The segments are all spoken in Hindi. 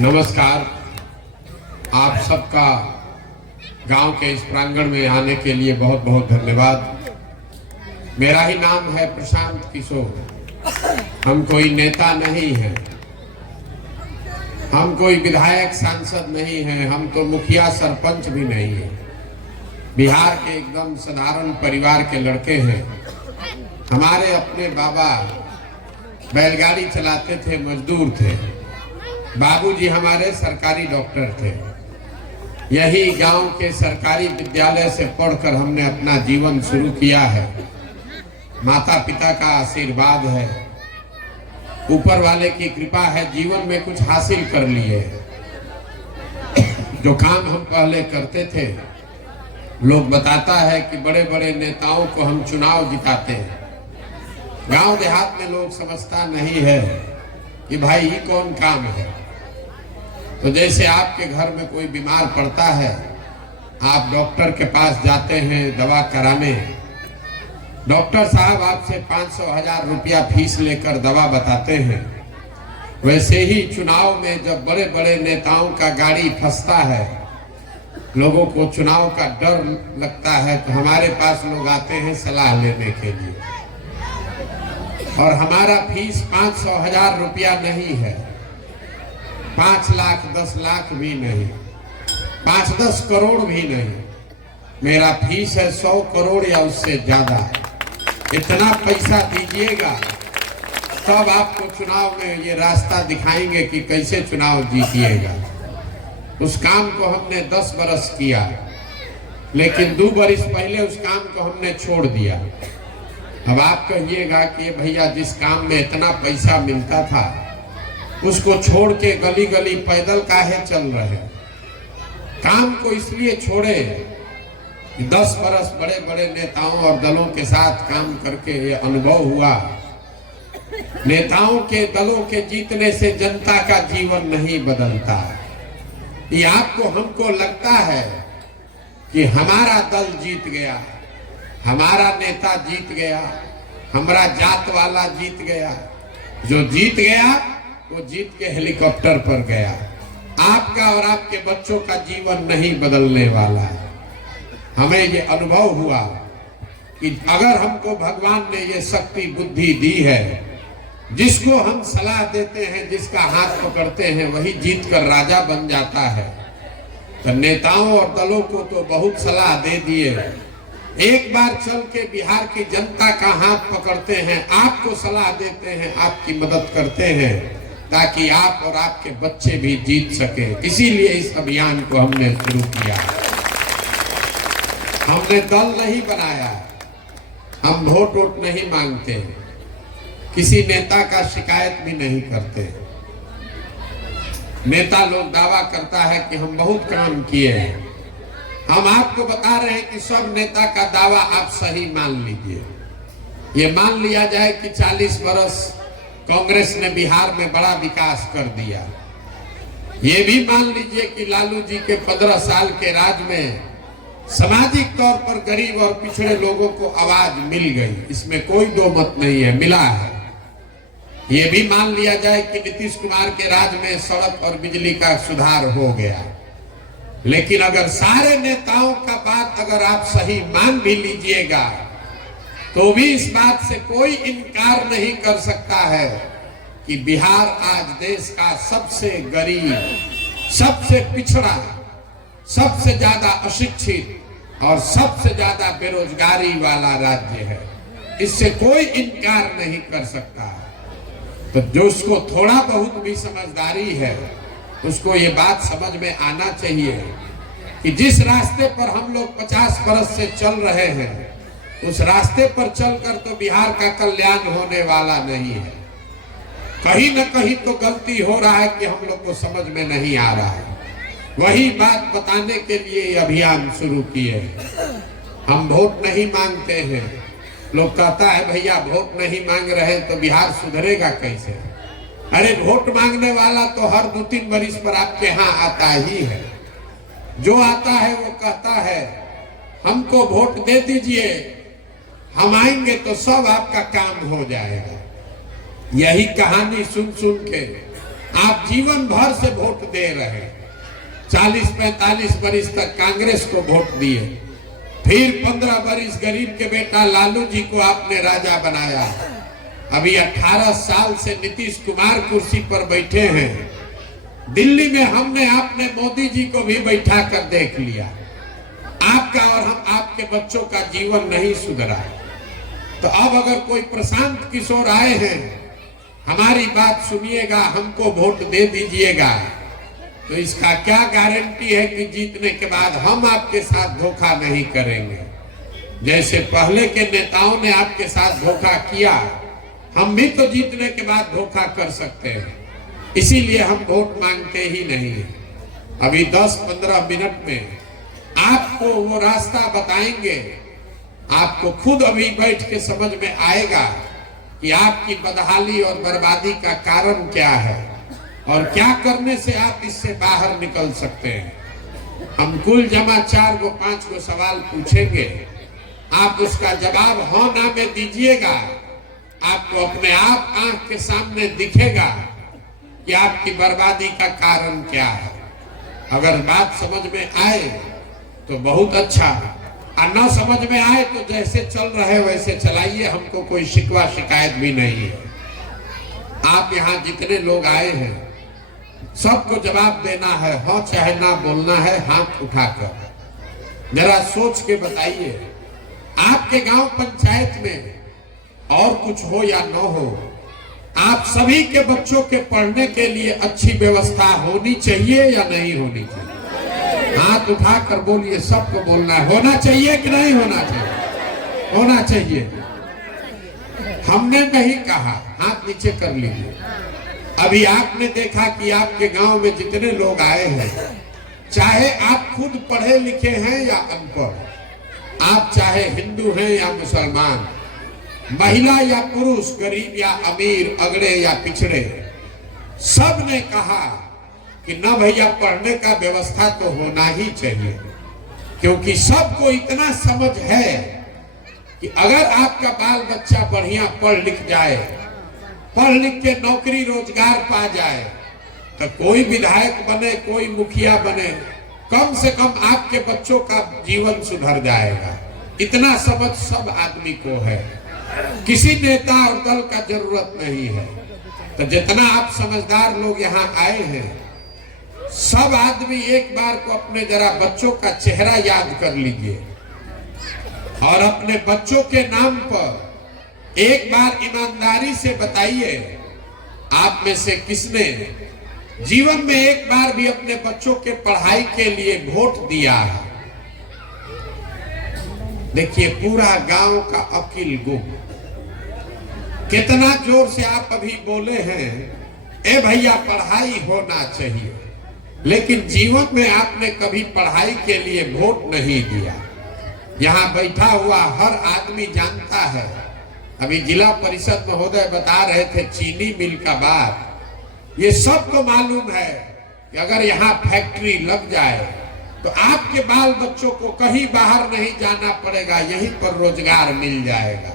नमस्कार। आप सबका गांव के इस प्रांगण में आने के लिए बहुत बहुत धन्यवाद। मेरा ही नाम है प्रशांत किशोर। हम कोई नेता नहीं हैं, हम कोई विधायक सांसद नहीं हैं, हम तो मुखिया सरपंच भी नहीं हैं। बिहार के एकदम साधारण परिवार के लड़के हैं। हमारे अपने बाबा बैलगाड़ी चलाते थे, मजदूर थे। बाबूजी हमारे सरकारी डॉक्टर थे। यही गांव के सरकारी विद्यालय से पढ़कर हमने अपना जीवन शुरू किया है। माता पिता का आशीर्वाद है, ऊपर वाले की कृपा है, जीवन में कुछ हासिल कर लिए। जो काम हम पहले करते थे, लोग बताता है कि बड़े बड़े नेताओं को हम चुनाव जिताते हैं। गांव देहात में लोग समझता नहीं है कि भाई ये कौन काम है। तो जैसे आपके घर में कोई बीमार पड़ता है, आप डॉक्टर के पास जाते हैं दवा कराने, डॉक्टर साहब आपसे 500-1000 रुपया फीस लेकर दवा बताते हैं। वैसे ही चुनाव में जब बड़े बड़े नेताओं का गाड़ी फंसता है, लोगों को चुनाव का डर लगता है, तो हमारे पास लोग आते हैं सलाह लेने के लिए। और हमारा फीस 500-1000 रुपया नहीं है, 5 लाख 10 लाख भी नहीं, 5-10 करोड़ भी नहीं। मेरा फीस है 100 करोड़ या उससे ज्यादा। इतना पैसा दीजिएगा तब आपको चुनाव में ये रास्ता दिखाएंगे कि कैसे चुनाव जीतिएगा। उस काम को हमने 10 बरस किया, लेकिन 2 बरस पहले उस काम को हमने छोड़ दिया। अब आप कहिएगा कि भैया जिस काम में इतना पैसा मिलता था उसको छोड़ के गली गली पैदल काहे चल रहे। काम को इसलिए छोड़े, 10 बरस बड़े बड़े नेताओं और दलों के साथ काम करके ये अनुभव हुआ। नेताओं के दलों के जीतने से जनता का जीवन नहीं बदलता। ये आपको हमको लगता है कि हमारा दल जीत गया, हमारा नेता जीत गया, हमारा जात वाला जीत गया। जो जीत गया वो जीत के हेलीकॉप्टर पर गया। आपका और आपके बच्चों का जीवन नहीं बदलने वाला है। हमें ये अनुभव हुआ कि अगर हमको भगवान ने ये शक्ति बुद्धि दी है, जिसको हम सलाह देते हैं, जिसका हाथ पकड़ते हैं, वही जीत कर राजा बन जाता है। तो नेताओं और दलों को तो बहुत सलाह दे दिए, एक बार चल के बिहार की जनता का हाथ पकड़ते हैं, आपको सलाह देते हैं, आपकी मदद करते हैं, ताकि आप और आपके बच्चे भी जीत सके। इसीलिए इस अभियान को हमने शुरू किया। हमने दल नहीं बनाया, हम वोट वोट नहीं मांगते, किसी नेता का शिकायत भी नहीं करते। नेता लोग दावा करता है कि हम बहुत काम किए हैं। हम आपको बता रहे हैं कि सब नेता का दावा आप सही मान लीजिए। ये मान लिया जाए कि 40 बरस कांग्रेस ने बिहार में बड़ा विकास कर दिया। ये भी मान लीजिए कि लालू जी के 15 साल के राज में सामाजिक तौर पर गरीब और पिछड़े लोगों को आवाज मिल गई, इसमें कोई दो मत नहीं है, मिला है। ये भी मान लिया जाए कि नीतीश कुमार के राज में सड़क और बिजली का सुधार हो गया। लेकिन अगर सारे नेताओं का बात अगर आप सही मान भी लीजिएगा, तो भी इस बात से कोई इनकार नहीं कर सकता है कि बिहार आज देश का सबसे गरीब, सबसे पिछड़ा, सबसे ज्यादा अशिक्षित और सबसे ज्यादा बेरोजगारी वाला राज्य है। इससे कोई इनकार नहीं कर सकता। तो जो उसको थोड़ा बहुत भी समझदारी है, उसको ये बात समझ में आना चाहिए कि जिस रास्ते पर हम लोग 50 बरस से चल रहे हैं, उस रास्ते पर चलकर तो बिहार का कल्याण होने वाला नहीं है। कहीं न कहीं तो गलती हो रहा है कि हम लोग को समझ में नहीं आ रहा है। वही बात बताने के लिए ये अभियान शुरू किए। हम वोट नहीं मांगते हैं। लोग कहता है भैया वोट नहीं मांग रहे तो बिहार सुधरेगा कैसे। अरे वोट मांगने वाला तो हर 2-3 बरिस पर आपके यहाँ आता ही है। जो आता है वो कहता है हमको वोट दे दीजिए, हम आएंगे तो सब आपका काम हो जाएगा। यही कहानी सुन सुन के आप जीवन भर से वोट दे रहे, 40-45 बरिस तक कांग्रेस को वोट दिए, फिर 15 बरिस गरीब के बेटा लालू जी को आपने राजा बनाया। अभी 18 साल से नीतीश कुमार कुर्सी पर बैठे हैं। दिल्ली में हमने आपने मोदी जी को भी बैठा कर देख लिया। आपका और हम आपके बच्चों का जीवन नहीं सुधरा। तो अब अगर कोई प्रशांत किशोर आए हैं, हमारी बात सुनिएगा, हमको वोट दे दीजिएगा, तो इसका क्या गारंटी है कि जीतने के बाद हम आपके साथ धोखा नहीं करेंगे। जैसे पहले के नेताओं ने आपके साथ धोखा किया, हम भी तो जीतने के बाद धोखा कर सकते हैं। इसीलिए हम वोट मांगते ही नहीं है। अभी 10-15 मिनट में आपको वो रास्ता बताएंगे। आपको खुद अभी बैठ के समझ में आएगा कि आपकी बदहाली और बर्बादी का कारण क्या है और क्या करने से आप इससे बाहर निकल सकते हैं। हम कुल जमा 4-5 को सवाल पूछेंगे, आप उसका जवाब हाँ ना में दीजिएगा। आपको अपने आप आंख के सामने दिखेगा कि आपकी बर्बादी का कारण क्या है। अगर बात समझ में आए तो बहुत अच्छा, और न समझ में आए तो जैसे चल रहे वैसे चलाइए, हमको कोई शिकवा शिकायत भी नहीं है। आप यहाँ जितने लोग आए हैं सबको जवाब देना है, हाँ चाहे ना बोलना है, हाथ उठाकर। जरा सोच के बताइए, आपके गांव पंचायत में और कुछ हो या न हो, आप सभी के बच्चों के पढ़ने के लिए अच्छी व्यवस्था होनी चाहिए या नहीं होनी चाहिए? हाथ उठाकर बोलिए, सबको बोलना है, होना चाहिए कि नहीं होना चाहिए? होना चाहिए। हमने नहीं कहा, हाथ नीचे कर लीजिए। अभी आपने देखा कि आपके गांव में जितने लोग आए हैं, चाहे आप खुद पढ़े लिखे हैं या अनपढ़, आप चाहे हिंदू हैं या मुसलमान, महिला या पुरुष, गरीब या अमीर, अगड़े या पिछड़े, सब ने कहा कि न भैया पढ़ने का व्यवस्था तो होना ही चाहिए। क्योंकि सबको इतना समझ है कि अगर आपका बाल बच्चा बढ़िया पढ़ लिख जाए, पढ़ लिख के नौकरी रोजगार पा जाए, तो कोई विधायक बने, कोई मुखिया बने, कम से कम आपके बच्चों का जीवन सुधर जाएगा। इतना समझ सब आदमी को है। किसी नेता और दल का जरूरत नहीं है। तो जितना आप समझदार लोग यहाँ आए हैं, सब आदमी एक बार को अपने जरा बच्चों का चेहरा याद कर लीजिए और अपने बच्चों के नाम पर एक बार ईमानदारी से बताइए, आप में से किसने जीवन में एक बार भी अपने बच्चों के पढ़ाई के लिए वोट दिया है? देखिए, पूरा गांव का अकील गुम। कितना जोर से आप अभी बोले हैं, ए भैया पढ़ाई होना चाहिए, लेकिन जीवन में आपने कभी पढ़ाई के लिए वोट नहीं दिया। यहाँ बैठा हुआ हर आदमी जानता है। अभी जिला परिषद महोदय बता रहे थे चीनी मिल का बात। ये सबको मालूम है कि अगर यहाँ फैक्ट्री लग जाए तो आपके बाल बच्चों को कहीं बाहर नहीं जाना पड़ेगा, यहीं पर रोजगार मिल जाएगा।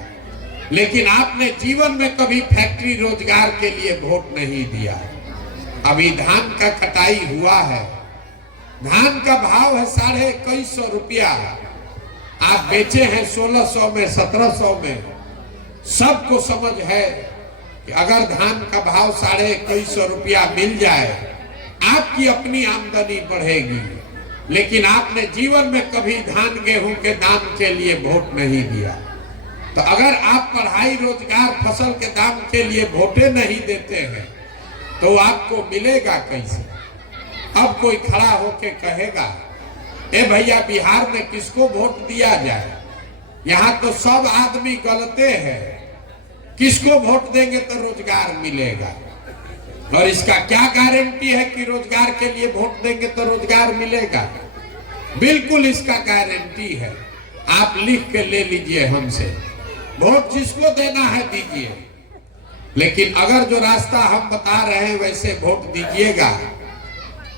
लेकिन आपने जीवन में कभी फैक्ट्री रोजगार के लिए वोट नहीं दिया। अभी धान का कटाई हुआ है, धान का भाव है 2150 रुपया, आप बेचे हैं 1600 में, 1700 में। सबको समझ है कि अगर धान का भाव 2150 रुपया मिल जाए, आपकी अपनी आमदनी बढ़ेगी। लेकिन आपने जीवन में कभी धान गेहूं के दाम के लिए वोट नहीं दिया। तो अगर आप पढ़ाई रोजगार फसल के दाम के लिए वोटे नहीं देते हैं तो आपको मिलेगा कैसे? अब कोई खड़ा होके कहेगा, ए भैया बिहार में किसको वोट दिया जाए, यहाँ तो सब आदमी गलते हैं, किसको वोट देंगे तो रोजगार मिलेगा? और इसका क्या गारंटी है कि रोजगार के लिए वोट देंगे तो रोजगार मिलेगा? बिल्कुल इसका गारंटी है। आप लिख के ले लीजिए हमसे, वोट जिसको देना है दीजिए, लेकिन अगर जो रास्ता हम बता रहे हैं वैसे वोट दीजिएगा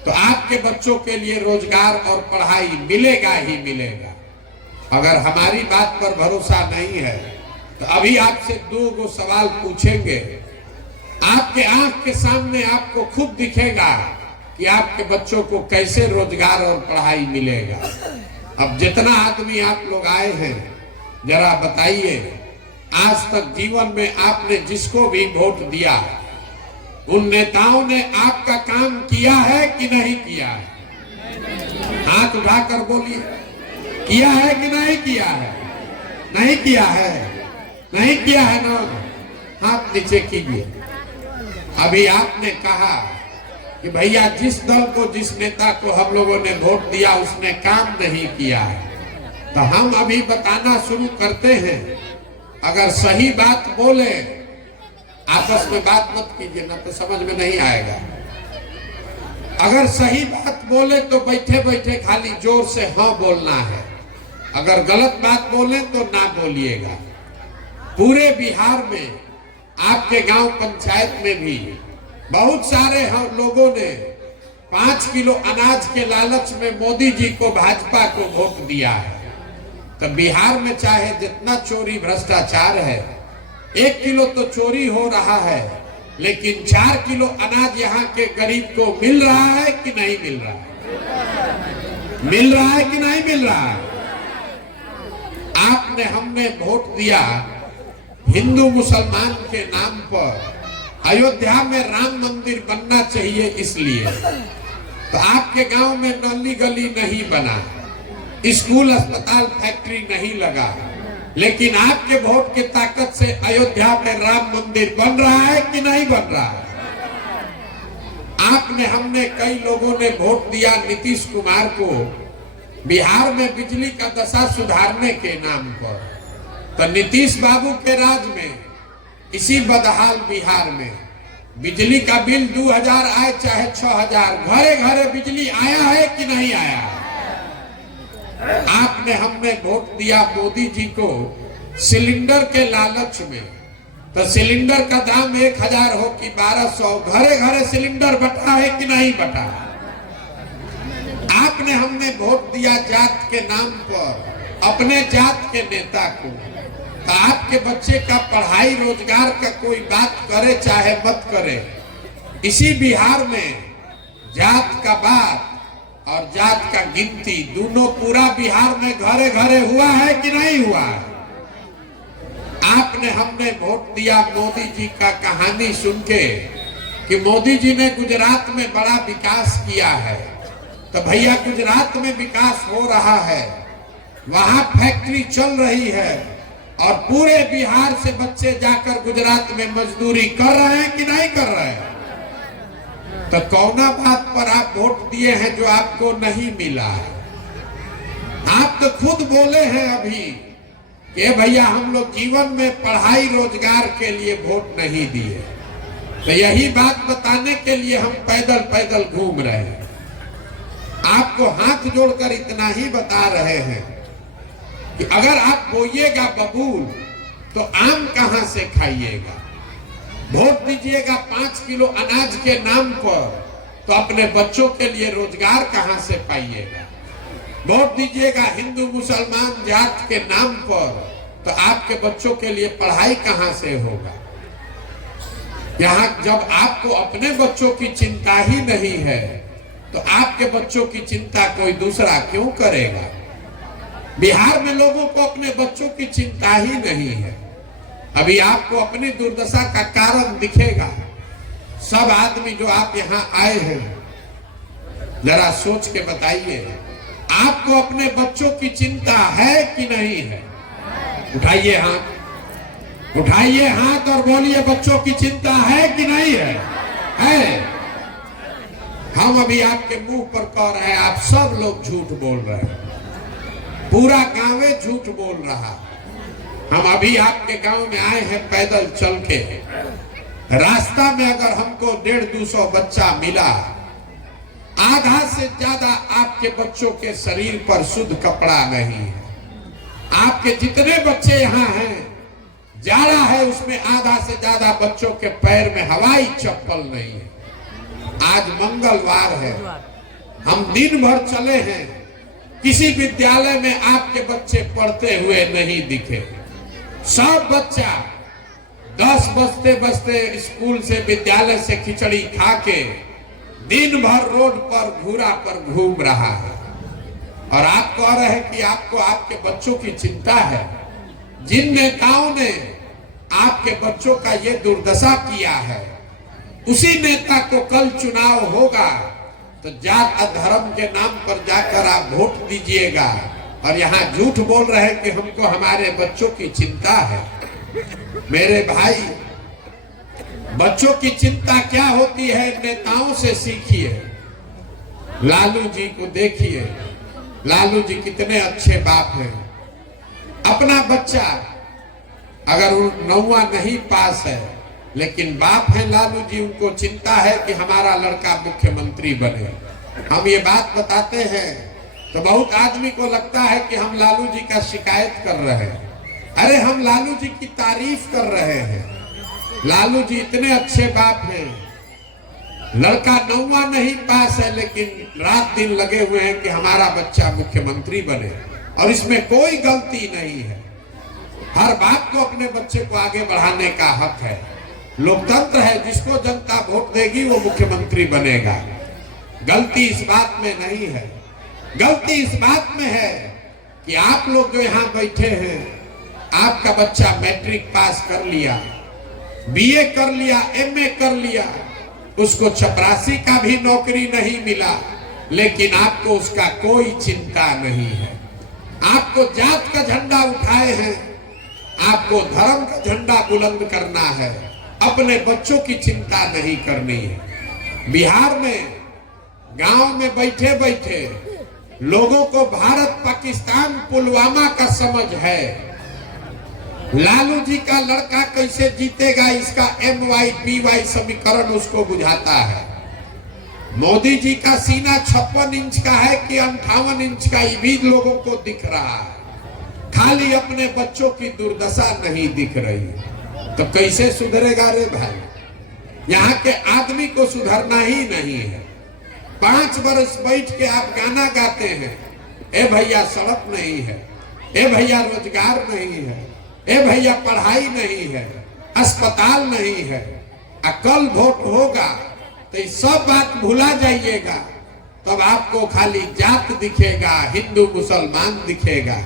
तो आपके बच्चों के लिए रोजगार और पढ़ाई मिलेगा ही मिलेगा। अगर हमारी बात पर भरोसा नहीं है तो अभी आपसे 2 सवाल पूछेंगे, आपके आंख के सामने आपको खुद दिखेगा कि आपके बच्चों को कैसे रोजगार और पढ़ाई मिलेगा। अब जितना आदमी आप लोग आए हैं, जरा बताइए, आज तक जीवन में आपने जिसको भी वोट दिया, उन नेताओं ने आपका काम किया है कि नहीं किया है? हाथ उठाकर बोलिए, किया है कि नहीं किया है? नहीं किया है, नहीं किया है ना? हाथ नीचे कीजिए। अभी आपने कहा कि भैया जिस दल को, जिस नेता को हम लोगों ने वोट दिया उसने काम नहीं किया है, तो हम अभी बताना शुरू करते हैं। अगर सही बात बोले, आपस में बात मत कीजिए ना तो समझ में नहीं आएगा। अगर सही बात बोले तो बैठे बैठे खाली जोर से हाँ बोलना है, अगर गलत बात बोले तो ना बोलिएगा। पूरे बिहार में, आपके गांव पंचायत में भी बहुत सारे हम लोगों ने 5 किलो अनाज के लालच में मोदी जी को, भाजपा को वोट दिया है। तो बिहार में चाहे जितना चोरी भ्रष्टाचार है, 1 किलो तो चोरी हो रहा है, लेकिन 4 किलो अनाज यहाँ के गरीब को मिल रहा है कि नहीं मिल रहा है? मिल रहा है कि नहीं मिल रहा है? आपने, हमने वोट दिया हिंदू मुसलमान के नाम पर, अयोध्या में राम मंदिर बनना चाहिए इसलिए। तो आपके गांव में नली गली नहीं बना, स्कूल अस्पताल फैक्ट्री नहीं लगा, लेकिन आपके वोट की ताकत से अयोध्या में राम मंदिर बन रहा है कि नहीं बन रहा है? आपने, हमने, कई लोगों ने वोट दिया नीतीश कुमार को बिहार में बिजली का दशा सुधारने के नाम पर। तो नीतीश बाबू के राज में, इसी बदहाल बिहार में बिजली का बिल 2000 आए चाहे 6000, घरे घरे बिजली आया है कि नहीं आया? आपने, हमने वोट दिया मोदी जी को सिलेंडर के लालच में। तो सिलेंडर का दाम 1000 हो कि 1200, घरे घरे सिलेंडर बटा है कि नहीं बटा? आपने, हमने वोट दिया जात के नाम पर अपने जात के नेता को। तो आपके बच्चे का पढ़ाई रोजगार का कोई बात करे चाहे मत करे, इसी बिहार में जात का बात और जात का गिनती दोनों पूरा बिहार में घरे घरे हुआ है कि नहीं हुआ है? आपने, हमने वोट दिया मोदी जी का कहानी सुन के कि मोदी जी ने गुजरात में बड़ा विकास किया है। तो भैया गुजरात में विकास हो रहा है, वहां फैक्ट्री चल रही है और पूरे बिहार से बच्चे जाकर गुजरात में मजदूरी कर रहे हैं कि नहीं कर रहे हैं? तो कौना बात पर आप वोट दिए हैं जो आपको नहीं मिला है? आप तो खुद बोले हैं अभी कि भैया हम लोग जीवन में पढ़ाई रोजगार के लिए वोट नहीं दिए। तो यही बात बताने के लिए हम पैदल पैदल घूम रहे हैं। आपको हाथ जोड़कर इतना ही बता रहे हैं कि अगर आप बोइएगा बबूल तो आम कहां से खाइएगा? वोट दीजिएगा 5 किलो अनाज के नाम पर, तो अपने बच्चों के लिए रोजगार कहां से पाइएगा? वोट दीजिएगा हिंदू मुसलमान जात के नाम पर, तो आपके बच्चों के लिए पढ़ाई कहां से होगा? यहाँ जब आपको अपने बच्चों की चिंता ही नहीं है, तो आपके बच्चों की चिंता कोई दूसरा क्यों करेगा? बिहार में लोगों को अपने बच्चों की चिंता ही नहीं है। अभी आपको अपनी दुर्दशा का कारण दिखेगा। सब आदमी जो आप यहाँ आए हैं, जरा सोच के बताइए, आपको अपने बच्चों की चिंता है कि नहीं है? उठाइए हाथ, उठाइए हाथ और बोलिए बच्चों की चिंता है कि नहीं है? है। हम अभी आपके मुंह पर कह रहे हैं, आप सब लोग झूठ बोल रहे हैं, पूरा गांव झूठ बोल रहा। हम अभी आपके गांव में आए हैं पैदल चल के, रास्ता में अगर हमको 150-200 बच्चा मिला, आधा से ज्यादा आपके बच्चों के शरीर पर शुद्ध कपड़ा नहीं है। आपके जितने बच्चे यहाँ हैं, जाड़ा है उसमें आधा से ज्यादा बच्चों के पैर में हवाई चप्पल नहीं है। आज मंगलवार है, हम दिन भर चले हैं, किसी विद्यालय में आपके बच्चे पढ़ते हुए नहीं दिखे। सब बच्चा 10 बजते बजते स्कूल से विद्यालय से खिचड़ी खा के दिन भर रोड पर घूरा पर घूम रहा है। और आप कह रहे हैं कि आपको आपके बच्चों की चिंता है। जिन नेताओं ने आपके बच्चों का ये दुर्दशा किया है, उसी नेता को कल चुनाव होगा तो जात धर्म के नाम पर जाकर आप वोट दीजिएगा। और यहाँ झूठ बोल रहे हैं कि हमको हमारे बच्चों की चिंता है। मेरे भाई, बच्चों की चिंता क्या होती है नेताओं से सीखिए। लालू जी को देखिए, लालू जी कितने अच्छे बाप हैं। अपना बच्चा अगर 9वां नहीं पास है, लेकिन बाप है लालू जी, उनको चिंता है कि हमारा लड़का मुख्यमंत्री बने। हम ये बात बताते हैं तो बहुत आदमी को लगता है कि हम लालू जी का शिकायत कर रहे हैं। अरे हम लालू जी की तारीफ कर रहे हैं। लालू जी इतने अच्छे बाप हैं। लड़का 9वां नहीं पास है, लेकिन रात दिन लगे हुए हैं कि हमारा बच्चा मुख्यमंत्री बने, और इसमें कोई गलती नहीं है। हर बाप को अपने बच्चे को आगे बढ़ाने का हक है। लोकतंत्र है, जिसको जनता वोट देगी वो मुख्यमंत्री बनेगा। गलती इस बात में नहीं है। गलती इस बात में है कि आप लोग जो यहाँ बैठे हैं, आपका बच्चा मैट्रिक पास कर लिया, बीए कर लिया, एमए कर लिया, उसको चपरासी का भी नौकरी नहीं मिला, लेकिन आपको उसका कोई चिंता नहीं है। आपको जात का झंडा उठाए हैं, आपको धर्म का झंडा बुलंद करना है, अपने बच्चों की चिंता नहीं करनी है। बिहार में गांव में बैठे बैठे लोगों को भारत पाकिस्तान पुलवामा का समझ है। लालू जी का लड़का कैसे जीतेगा, इसका MYPY समीकरण उसको बुझाता है। मोदी जी का सीना 56 इंच का है कि 58 इंच का, ये भी लोगों को दिख रहा है। खाली अपने बच्चों की दुर्दशा नहीं दिख रही। तो कैसे सुधरेगा रे भाई? यहाँ के आदमी को सुधरना ही नहीं है। 5 वर्ष बैठ के आप गाना गाते हैं, ए भैया सड़क नहीं है, ए भैया रोजगार नहीं है, ए भैया पढ़ाई नहीं है, अस्पताल नहीं है। कल वोट होगा तो ये सब बात भुला जाइएगा। तब आपको खाली जात दिखेगा, हिंदू मुसलमान दिखेगा।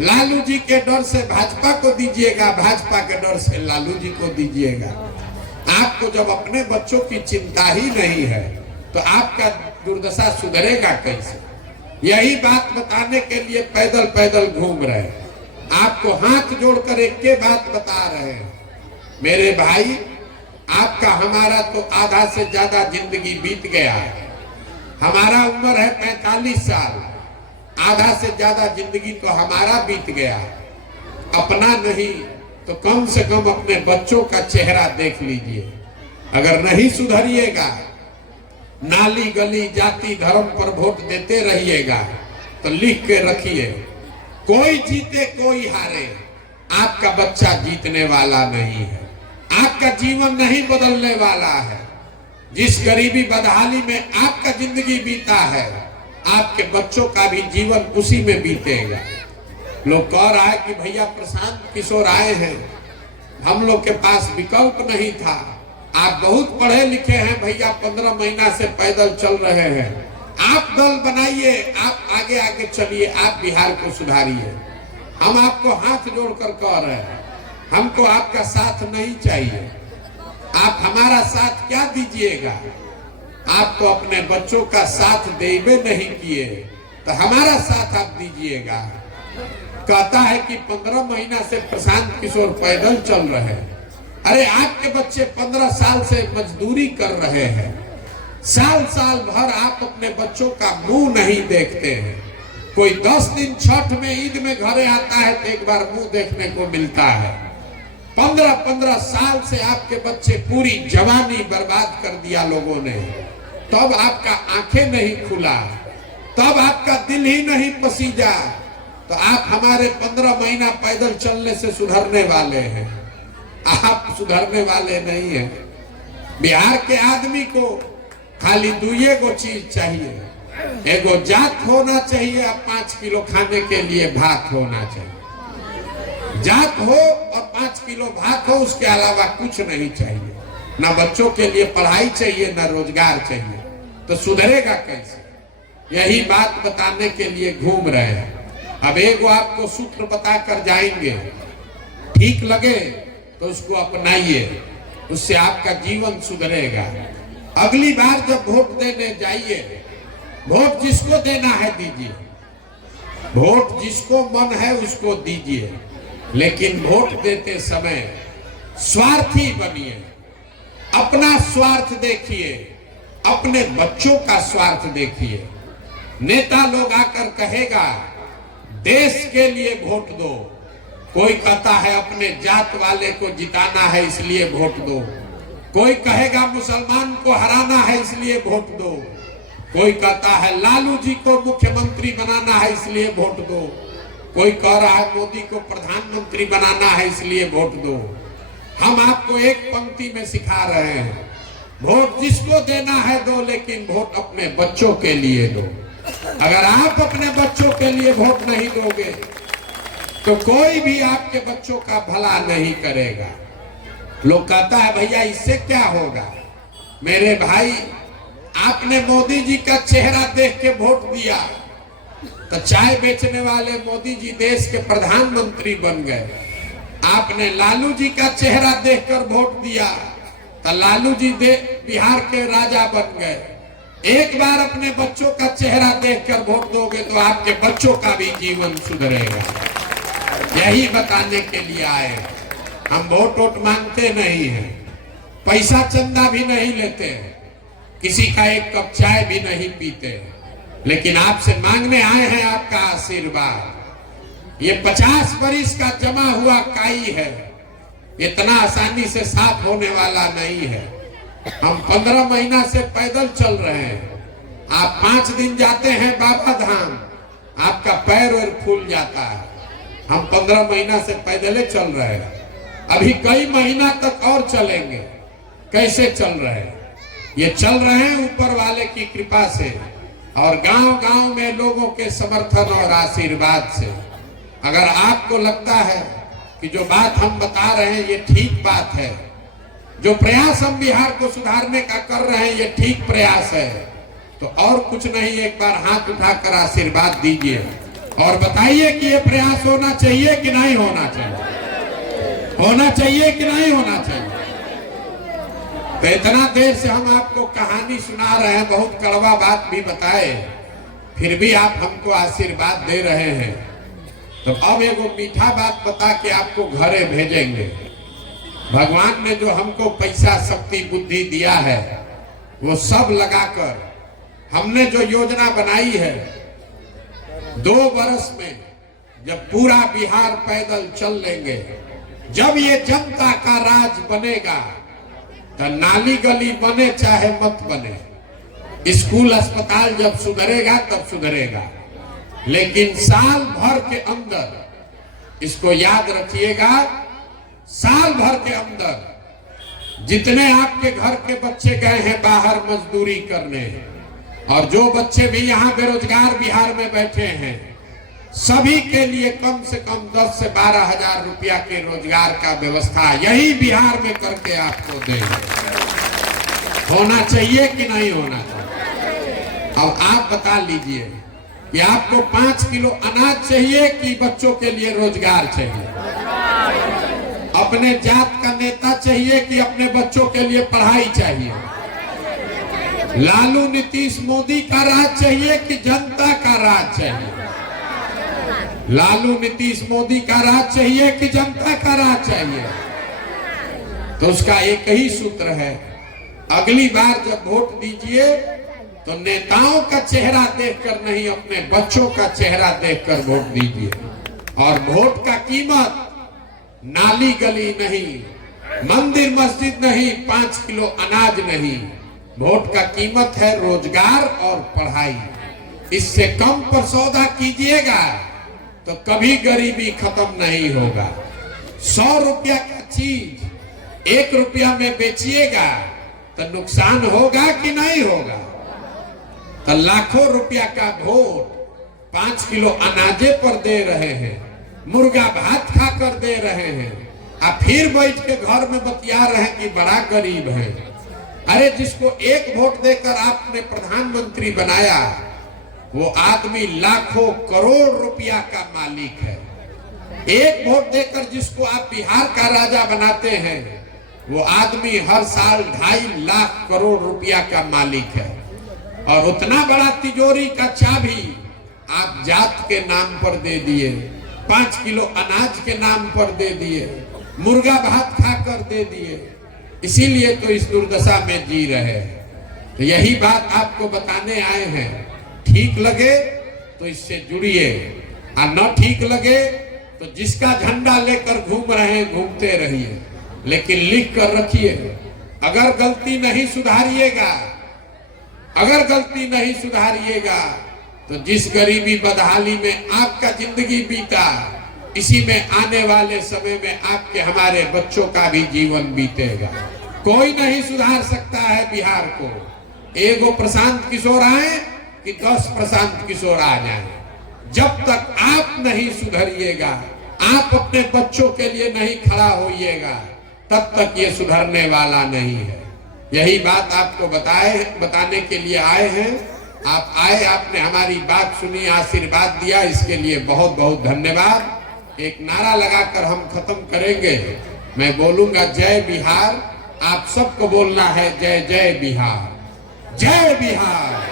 लालू जी के डर से भाजपा को दीजिएगा, भाजपा के डर से लालू जी को दीजिएगा। आपको जब अपने बच्चों की चिंता ही नहीं है तो आपका दुर्दशा सुधरेगा कैसे? यही बात बताने के लिए पैदल पैदल घूम रहे हैं। आपको हाथ जोड़कर एक के बात बता रहे हैं। मेरे भाई, आपका हमारा तो आधा से ज्यादा जिंदगी बीत गया है। हमारा उम्र है 45 साल, आधा से ज्यादा जिंदगी तो हमारा बीत गया। अपना नहीं तो कम से कम अपने बच्चों का चेहरा देख लीजिए। अगर नहीं सुधरिएगा, नाली गली जाति धर्म पर वोट देते रहिएगा, तो लिख के रखिए, कोई जीते कोई हारे, आपका बच्चा जीतने वाला नहीं है। आपका जीवन नहीं बदलने वाला है। जिस गरीबी बदहाली में आपका जिंदगी बीता है, आपके बच्चों का भी जीवन उसी में बीतेगा। लोग कह रहा है कि भैया प्रशांत किशोर आए हैं, हम लोग के पास विकल्प नहीं था। आप बहुत पढ़े लिखे हैं भैया, 15 महीना से पैदल चल रहे हैं। आप दल बनाइए, आप आगे आगे चलिए, आप बिहार को सुधारिए। हम आपको हाथ जोड़कर कह रहे हैं, हमको आपका साथ नहीं चाहिए। आप हमारा साथ क्या दीजिएगा? आप तो अपने बच्चों का साथ देवे नहीं किए, तो हमारा साथ आप दीजिएगा। कहता है कि 15 महीना से प्रशांत किशोर पैदल चल रहे हैं। अरे आपके बच्चे 15 साल से मजदूरी कर रहे हैं। साल साल भर आप अपने बच्चों का मुंह नहीं देखते हैं। कोई 10 दिन छठ में, ईद में घरे आता है तो एक बार मुंह देखने को मिलता है। 15-15 साल से आपके बच्चे पूरी जवानी बर्बाद कर दिया लोगों ने। तब आपका आंखें नहीं खुला, तब आपका दिल ही नहीं पसीजा, तो आप हमारे 15 महीना पैदल चलने से सुधरने वाले हैं। आप सुधरने वाले नहीं हैं। बिहार के आदमी को खाली 2 चीज चाहिए। एगो जात होना चाहिए और 5 किलो खाने के लिए भात होना चाहिए। जात हो और 5 किलो भात हो, उसके अलावा कुछ नहीं चाहिए। ना बच्चों के लिए पढ़ाई चाहिए, ना रोजगार चाहिए, तो सुधरेगा कैसे? यही बात बताने के लिए घूम रहे हैं। अब एक वो आपको सूत्र बता कर जाएंगे, ठीक लगे तो उसको अपनाइए, उससे आपका जीवन सुधरेगा। अगली बार जब वोट देने जाइए, वोट जिसको देना है दीजिए, वोट जिसको मन है उसको दीजिए, लेकिन वोट देते समय स्वार्थी बनिए। अपना स्वार्थ देखिए, अपने बच्चों का स्वार्थ देखिए। नेता लोग आकर कहेगा देश के लिए वोट दो, कोई कहता है अपने जात वाले को जिताना है इसलिए वोट दो, कोई कहेगा मुसलमान को हराना है इसलिए वोट दो, कोई कहता है लालू जी को मुख्यमंत्री बनाना है इसलिए वोट दो, कोई कह रहा है मोदी को प्रधानमंत्री बनाना है इसलिए वोट दो। हम आपको एक पंक्ति में सिखा रहे हैं, वोट जिसको देना है दो, लेकिन वोट अपने बच्चों के लिए दो। अगर आप अपने बच्चों के लिए वोट नहीं दोगे तो कोई भी आपके बच्चों का भला नहीं करेगा। लोग कहता है भैया इससे क्या होगा? मेरे भाई, आपने मोदी जी का चेहरा देख के वोट दिया तो चाय बेचने वाले मोदी जी देश के प्रधानमंत्री बन गए। आपने लालू जी का चेहरा देखकर वोट दिया तो लालू जी बिहार के राजा बन गए। एक बार अपने बच्चों का चेहरा देखकर वोट दोगे तो आपके बच्चों का भी जीवन सुधरेगा। यही बताने के लिए आए। हम वोट मांगते नहीं हैं, पैसा चंदा भी नहीं लेते, किसी का एक कप चाय भी नहीं पीते, लेकिन आपसे मांगने आए हैं आपका आशीर्वाद। ये 50 बरिस का जमा हुआ काई है, इतना आसानी से साफ होने वाला नहीं है। हम 15 महीना से पैदल चल रहे हैं। आप 5 दिन जाते हैं बाबा धाम, आपका पैर और फूल जाता है। हम 15 महीना से पैदल चल रहे हैं, अभी कई महीना तक और चलेंगे। कैसे चल रहे हैं? ये चल रहे हैं ऊपर वाले की कृपा से और गांव-गांव में लोगों के समर्थन और आशीर्वाद से। अगर आपको लगता है कि जो बात हम बता रहे हैं ये ठीक बात है, जो प्रयास हम बिहार को सुधारने का कर रहे हैं ये ठीक प्रयास है, तो और कुछ नहीं, एक बार हाथ उठाकर आशीर्वाद दीजिए और बताइए कि ये प्रयास होना चाहिए कि नहीं होना चाहिए, होना चाहिए कि नहीं होना चाहिए। तो इतना देर से हम आपको कहानी सुना रहे हैं, बहुत कड़वा बात भी बताए, फिर भी आप हमको आशीर्वाद दे रहे हैं। तो अब एगो मीठा बात बता के आपको घरे भेजेंगे। भगवान ने जो हमको पैसा, शक्ति, बुद्धि दिया है वो सब लगाकर हमने जो योजना बनाई है, 2 बरस में जब पूरा बिहार पैदल चल लेंगे, जब ये जनता का राज बनेगा तो नाली गली बने चाहे मत बने, स्कूल अस्पताल जब सुधरेगा तब सुधरेगा, लेकिन साल भर के अंदर, इसको याद रखिएगा, साल भर के अंदर जितने आपके घर के बच्चे गए हैं बाहर मजदूरी करने, और जो बच्चे भी यहाँ बेरोजगार बिहार में बैठे हैं, सभी के लिए कम से कम 10 से 12 हजार रुपया के रोजगार का व्यवस्था यही बिहार में करके आपको देंगे। होना चाहिए कि नहीं होना चाहिए? अब आप बता लीजिए कि आपको 5 किलो अनाज चाहिए कि बच्चों के लिए रोजगार चाहिए? अपने जात का नेता चाहिए कि अपने बच्चों के लिए पढ़ाई चाहिए? लालू नीतीश मोदी का राज चाहिए कि जनता का राज चाहिए? लालू नीतीश मोदी का राज चाहिए कि जनता का राज चाहिए? तो उसका एक ही सूत्र है, अगली बार जब वोट दीजिए तो नेताओं का चेहरा देखकर नहीं, अपने बच्चों का चेहरा देखकर वोट दीजिए। और वोट का कीमत नाली गली नहीं, मंदिर मस्जिद नहीं, 5 किलो अनाज नहीं, वोट का कीमत है रोजगार और पढ़ाई। इससे कम पर सौदा कीजिएगा तो कभी गरीबी खत्म नहीं होगा। 100 रुपया का चीज 1 रुपया में बेचिएगा तो नुकसान होगा कि नहीं होगा? तो लाखों रुपया का वोट 5 किलो अनाजे पर दे रहे हैं, मुर्गा भात खाकर दे रहे हैं, और फिर बैठ के घर में बतिया रहे हैं कि बड़ा गरीब है। अरे जिसको एक वोट देकर आपने प्रधानमंत्री बनाया, वो आदमी लाखों करोड़ रुपया का मालिक है। एक वोट देकर जिसको आप बिहार का राजा बनाते हैं, वो आदमी हर साल 2.5 लाख करोड़ रुपया का मालिक है। और उतना बड़ा तिजोरी का चाबी आप जात के नाम पर दे दिए, 5 किलो अनाज के नाम पर दे दिए, मुर्गा भात खाकर दे दिए। इसीलिए तो इस दुर्दशा में जी रहे हैं। तो यही बात आपको बताने आए हैं। ठीक लगे तो इससे जुड़िए, और न ठीक लगे तो जिसका झंडा लेकर घूम रहे हैं घूमते रहिए, लेकिन लिख कर रखिए, अगर गलती नहीं सुधारिएगा, अगर गलती नहीं सुधारिएगा तो जिस गरीबी बदहाली में आपका जिंदगी बीता, इसी में आने वाले समय में आपके हमारे बच्चों का भी जीवन बीतेगा। कोई नहीं सुधार सकता है बिहार को। एगो प्रशांत किशोर आए कि 10 प्रशांत किशोर आ जाएं। जब तक आप नहीं सुधरिएगा, आप अपने बच्चों के लिए नहीं खड़ा होइएगा, तब तक ये सुधरने वाला नहीं है। यही बात आपको बताने के लिए आए हैं। आप आए, आपने हमारी बात सुनी, आशीर्वाद दिया, इसके लिए बहुत बहुत धन्यवाद। एक नारा लगाकर हम खत्म करेंगे। मैं बोलूंगा जय बिहार, आप सबको बोलना है जय जय बिहार, जय बिहार।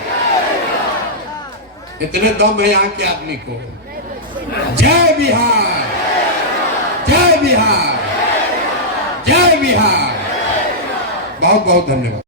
इतने दम है यहाँ के आदमी को। जय बिहार, जय बिहार, जय बिहार। बहुत बहुत धन्यवाद।